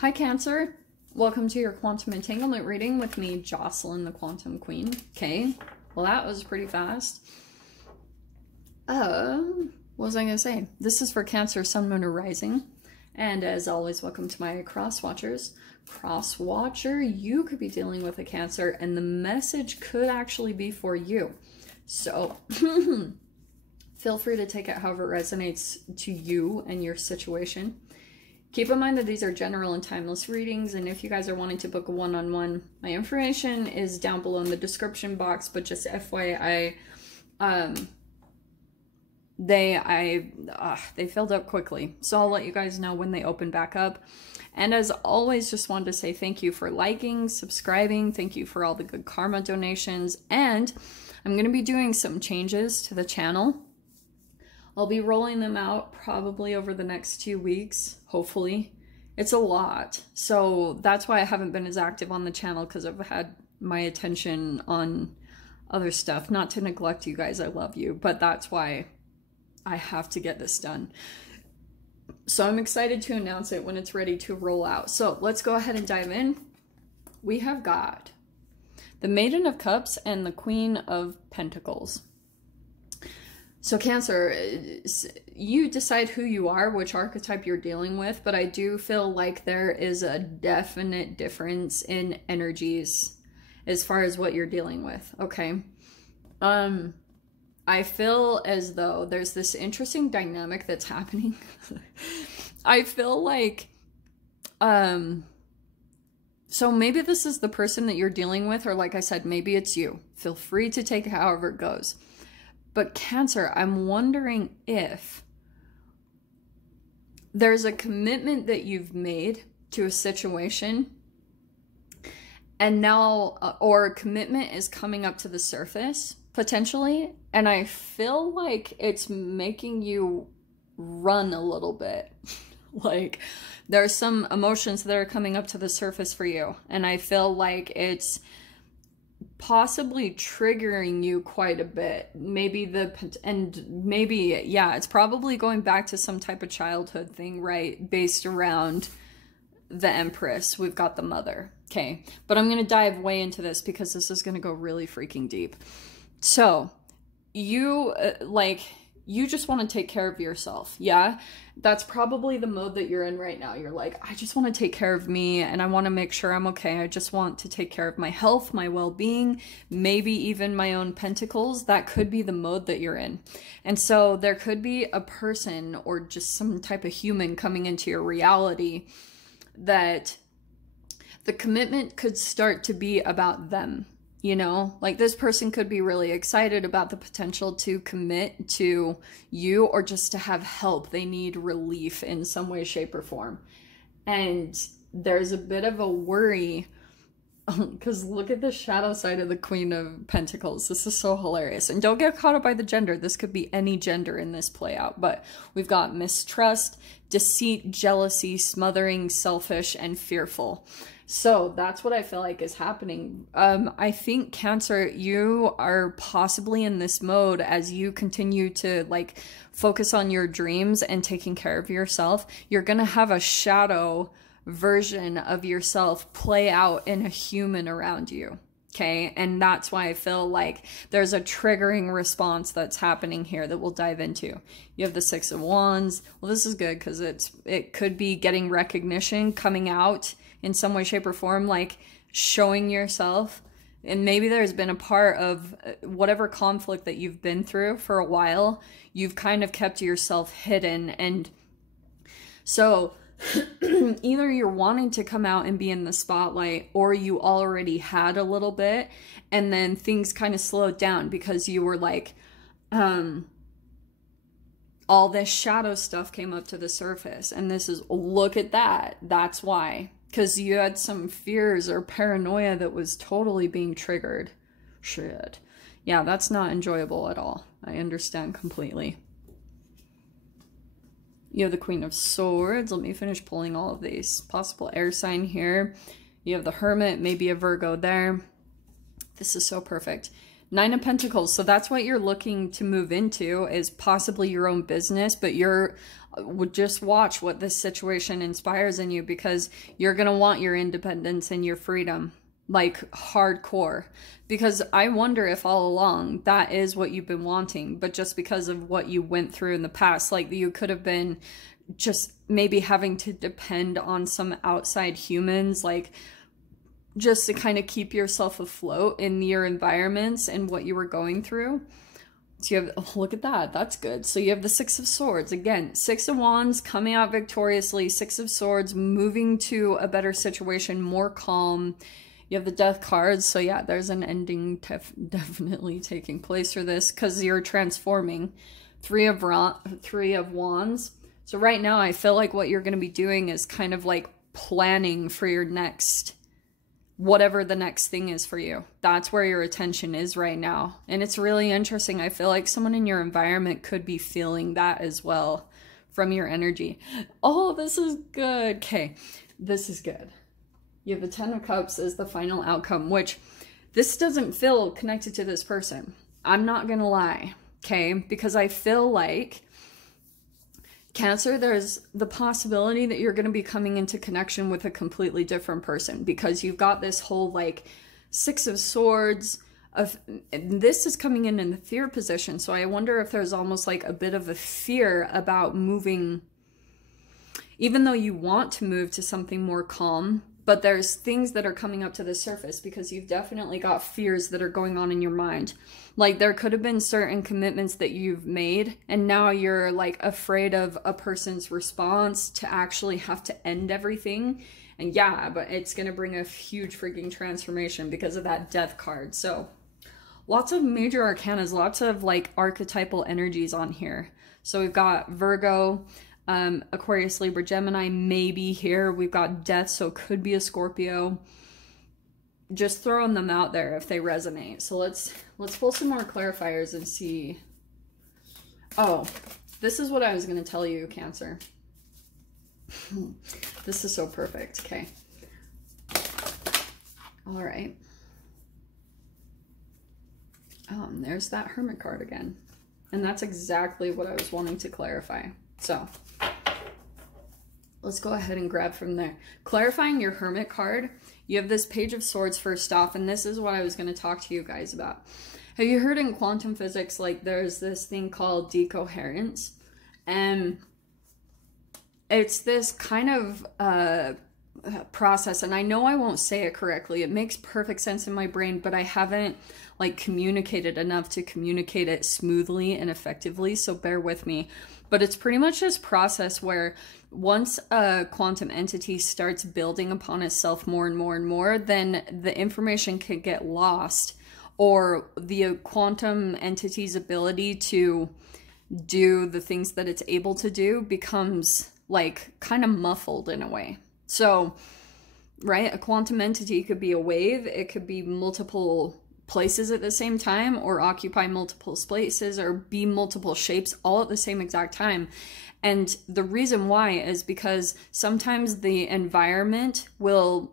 Hi Cancer, welcome to your quantum entanglement reading with me, Jocelyn, the Quantum Queen. Okay, well that was pretty fast. What was I gonna say? This is for Cancer, Sun, Moon, or Rising. And as always, welcome to my cross watchers. Cross watcher, you could be dealing with a Cancer and the message could actually be for you. So feel free to take it however it resonates to you and your situation. Keep in mind that these are general and timeless readings, and if you guys are wanting to book a one-on-one, my information is down below in the description box, but just FYI, they filled up quickly, so I'll let you guys know when they open back up. And as always, just wanted to say thank you for liking, subscribing, thank you for all the good karma donations, and I'm going to be doing some changes to the channel. I'll be rolling them out probably over the next 2 weeks, hopefully. It's a lot, so that's why I haven't been as active on the channel, because I've had my attention on other stuff. Not to neglect you guys, I love you, but that's why I have to get this done. So I'm excited to announce it when it's ready to roll out. So let's go ahead and dive in. We have got the Maiden of Cups and the Queen of Pentacles. So Cancer, you decide who you are, which archetype you're dealing with, but I do feel like there is a definite difference in energies as far as what you're dealing with, okay? I feel as though there's this interesting dynamic that's happening. I feel like, so maybe this is the person that you're dealing with, or like I said, maybe it's you. Feel free to take it however it goes. But Cancer, I'm wondering if there's a commitment that you've made to a situation and now, or a commitment is coming up to the surface, potentially, and I feel like it's making you run a little bit. Like, there's some emotions that are coming up to the surface for you, and I feel like it's possibly triggering you quite a bit. Maybe yeah, it's probably going back to some type of childhood thing, right? Based around the Empress. We've got the Mother. Okay, but I'm going to dive way into this because this is going to go really freaking deep. So you you just want to take care of yourself. Yeah, that's probably the mode that you're in right now. You're like, I just want to take care of me and I want to make sure I'm okay. I just want to take care of my health, my well-being, maybe even my own pentacles. That could be the mode that you're in. And so there could be a person or just some type of human coming into your reality that the commitment could start to be about them. You know, like this person could be really excited about the potential to commit to you or just to have help. They need relief in some way, shape, or form. And there's a bit of a worry because look at the shadow side of the Queen of Pentacles. This is so hilarious. And don't get caught up by the gender. This could be any gender in this play out. But we've got mistrust, deceit, jealousy, smothering, selfish, and fearful. So that's what I feel like is happening. I think Cancer, you are possibly in this mode as you continue to like focus on your dreams and taking care of yourself. You're going to have a shadow version of yourself play out in a human around you. Okay. And that's why I feel like there's a triggering response that's happening here that we'll dive into. You have the Six of Wands. Well, this is good because it could be getting recognition, coming out in some way, shape, or form, like showing yourself. And maybe there's been a part of whatever conflict that you've been through for a while, you've kind of kept yourself hidden. And so either you're wanting to come out and be in the spotlight, or you already had a little bit, and then things kind of slowed down because you were like, all this shadow stuff came up to the surface. And this is, look at that. That's why. Because you had some fears or paranoia that was totally being triggered. Shit. Yeah, that's not enjoyable at all. I understand completely. You have the Queen of Swords. Let me finish pulling all of these. Possible air sign here. You have the Hermit, maybe a Virgo there. This is so perfect. Nine of Pentacles. So that's what you're looking to move into, is possibly your own business, but you're would just watch what this situation inspires in you, because you're going to want your independence and your freedom, like hardcore. Because I wonder if all along that is what you've been wanting, but just because of what you went through in the past, like you could have been just maybe having to depend on some outside humans, like just to kind of keep yourself afloat in your environments and what you were going through. So you have, oh, look at that. That's good. So you have the Six of Swords. Again, Six of Wands coming out victoriously. Six of Swords moving to a better situation, more calm. You have the Death cards. So yeah, there's an ending definitely taking place for this because you're transforming. Three of Wands. So right now I feel like what you're going to be doing is kind of like planning for your next, whatever the next thing is for you. That's where your attention is right now. And it's really interesting. I feel like someone in your environment could be feeling that as well from your energy. Oh, this is good. Okay, this is good. You have the Ten of Cups as the final outcome, which this doesn't feel connected to this person. I'm not going to lie, okay? Because I feel like Cancer, there's the possibility that you're going to be coming into connection with a completely different person, because you've got this whole like Six of Swords of, this is coming in the fear position. So I wonder if there's almost like a bit of a fear about moving, even though you want to move to something more calm, but there's things that are coming up to the surface because you've definitely got fears that are going on in your mind. Like there could have been certain commitments that you've made and now you're like afraid of a person's response to actually have to end everything. And yeah, but it's going to bring a huge freaking transformation because of that Death card. So lots of major arcanas, lots of like archetypal energies on here. So we've got Virgo, Aquarius, Libra, Gemini, maybe here. We've got Death, so it could be a Scorpio. Just throwing them out there if they resonate. So let's pull some more clarifiers and see. Oh, this is what I was going to tell you, Cancer. This is so perfect. Okay. All right. There's that Hermit card again. And that's exactly what I was wanting to clarify. So let's go ahead and grab from there. Clarifying your Hermit card, you have this Page of Swords first off, and this is what I was going to talk to you guys about. Have you heard in quantum physics, like there's this thing called decoherence? And it's this kind of process, and I know I won't say it correctly. It makes perfect sense in my brain, but I haven't like communicated enough to communicate it smoothly and effectively, so bear with me. But it's pretty much this process where once a quantum entity starts building upon itself more and more and more, then the information can get lost, or the quantum entity's ability to do the things that it's able to do becomes like kind of muffled in a way. So, right, a quantum entity could be a wave, it could be multiple places at the same time, or occupy multiple spaces, or be multiple shapes all at the same exact time. And the reason why is because sometimes the environment will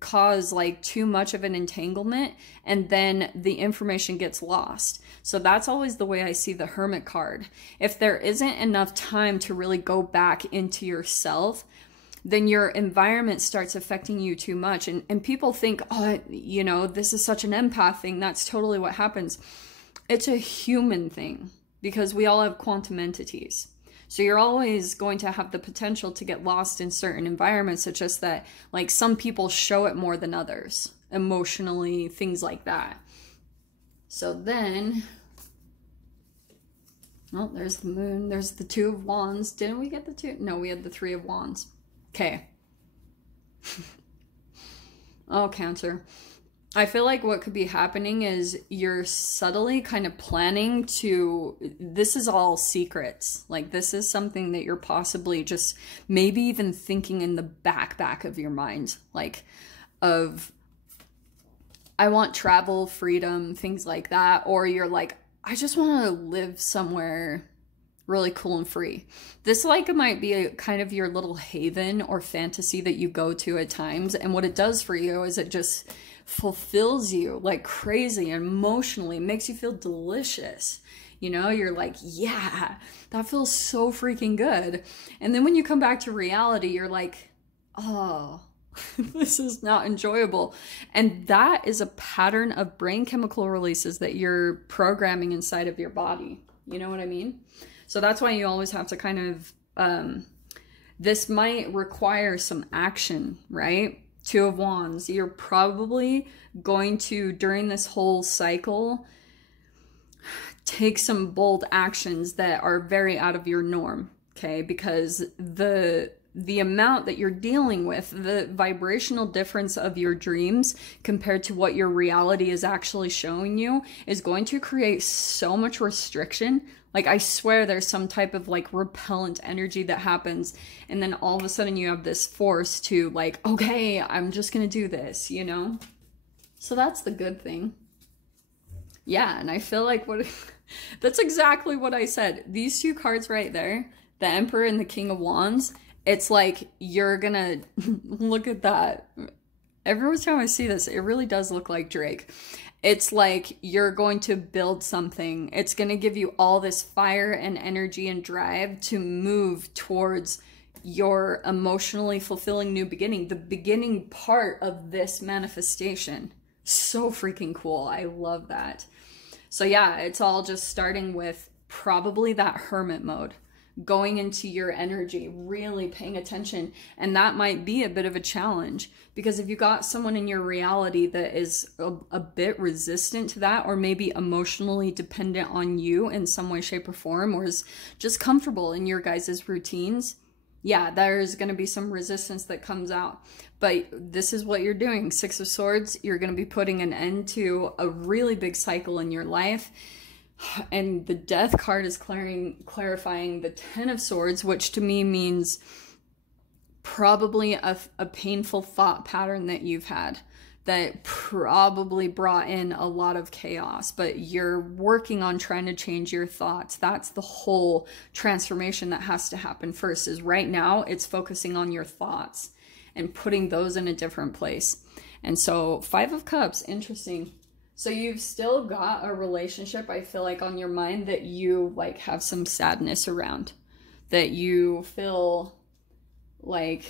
cause like too much of an entanglement, and then the information gets lost. So that's always the way I see the Hermit card. If there isn't enough time to really go back into yourself, then your environment starts affecting you too much. And people think, oh, you know, this is such an empath thing. That's totally what happens. It's a human thing because we all have quantum entities. So you're always going to have the potential to get lost in certain environments. It's just that like some people show it more than others, emotionally, things like that. So then, oh, there's the Moon. There's the Two of Wands. Didn't we get the two? No, we had the Three of Wands. Okay. Oh, Cancer. I feel like what could be happening is you're subtly kind of planning to, this is all secrets. Like this is something that you're possibly just maybe even thinking in the back of your mind, like of, I want travel, freedom, things like that. Or you're like, I just want to live somewhere really cool and free. This like it might be a kind of your little haven or fantasy that you go to at times, and what it does for you is it just fulfills you like crazy emotionally. It makes you feel delicious. You know, you're like, yeah, that feels so freaking good. And then when you come back to reality, you're like, oh, this is not enjoyable. And that is a pattern of brain chemical releases that you're programming inside of your body. You know what I mean? So that's why you always have to kind of, this might require some action, right? Two of Wands. You're probably going to, during this whole cycle, take some bold actions that are very out of your norm, okay? Because the amount that you're dealing with, the vibrational difference of your dreams compared to what your reality is actually showing you is going to create so much restriction. Like, I swear there's some type of like repellent energy that happens, and then all of a sudden you have this force to like, okay, I'm just gonna do this, you know? So that's the good thing. Yeah, and I feel like that's exactly what I said. These two cards right there, the Emperor and the King of Wands, it's like you're gonna look at that. Every time I see this, it really does look like Drake. It's like you're going to build something. It's going to give you all this fire and energy and drive to move towards your emotionally fulfilling new beginning, the beginning part of this manifestation. So freaking cool. I love that. So yeah, it's all just starting with probably that hermit mode, going into your energy, really paying attention. And that might be a bit of a challenge, because if you got someone in your reality that is a bit resistant to that, or maybe emotionally dependent on you in some way, shape, or form, or is just comfortable in your guys' routines, yeah, there's going to be some resistance that comes out. But this is what you're doing. Six of Swords, you're going to be putting an end to a really big cycle in your life. And the Death card is clarifying the Ten of Swords, which to me means probably a painful thought pattern that you've had that probably brought in a lot of chaos, but you're working on trying to change your thoughts. That's the whole transformation that has to happen first. Is right now it's focusing on your thoughts and putting those in a different place. And so Five of Cups, interesting. So you've still got a relationship, I feel like, on your mind that you like have some sadness around, that you feel like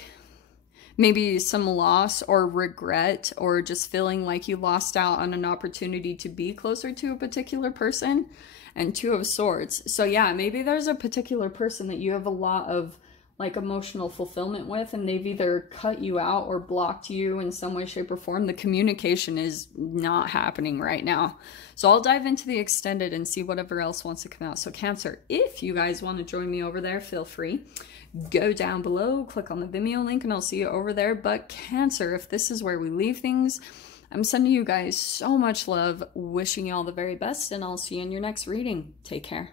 maybe some loss or regret, or just feeling like you lost out on an opportunity to be closer to a particular person. And Two of Swords. So yeah, maybe there's a particular person that you have a lot of like emotional fulfillment with, and they've either cut you out or blocked you in some way, shape, or form. The communication is not happening right now. So I'll dive into the extended and see whatever else wants to come out. So Cancer, if you guys want to join me over there, feel free. Go down below, click on the Vimeo link, and I'll see you over there. But Cancer, if this is where we leave things, I'm sending you guys so much love, wishing you all the very best, and I'll see you in your next reading. Take care.